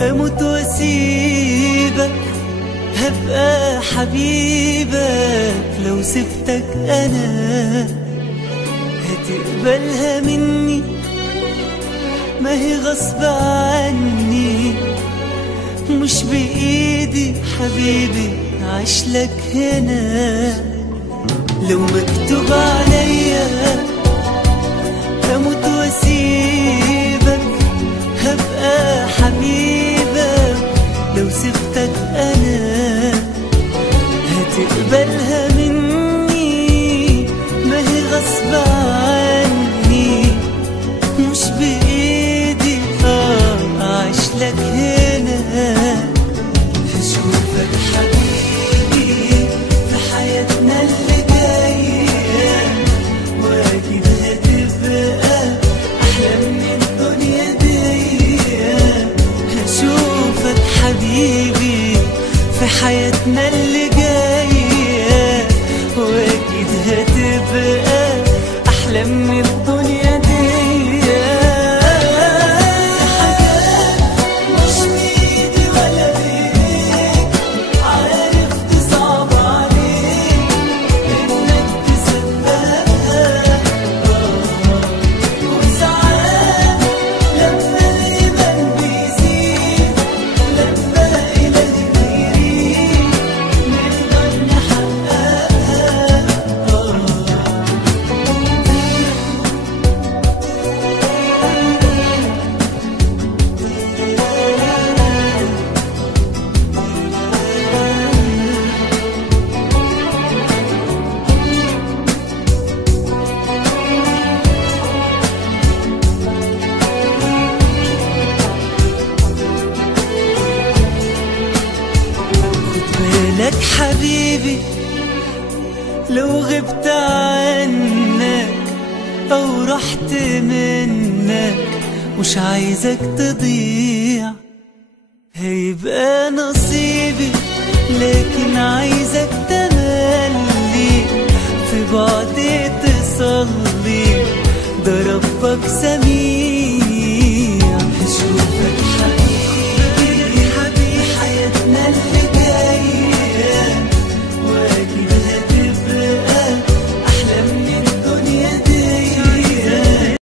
اموت واسيبك، هبقى حبيبك. لو سبتك انا هتقبلها مني، ما هي غصب عني، مش بإيدي حبيبي عشلك هنا. لو مكتوب عليا هموت واسيبك، هبقى حبيبك. لو سبتك انا هتقبلها مني، ما هي غصب عني، مش بإيدي عشلك هنا. هشوفك حبيبي في حياتنا اللي جاية، واكيد هتبقى احلى من الدنيا دي. هشوفك حبيبي في حياتنا اللي جاية، واكيد هتبقى احلى من الدنيا دي. لك حبيبي لو غبت عنك او رحت منك، مش عايزك تضيع، هيبقى نصيبي. لكن عايزك تملي في بعدي تصلي، ده ربك سميع.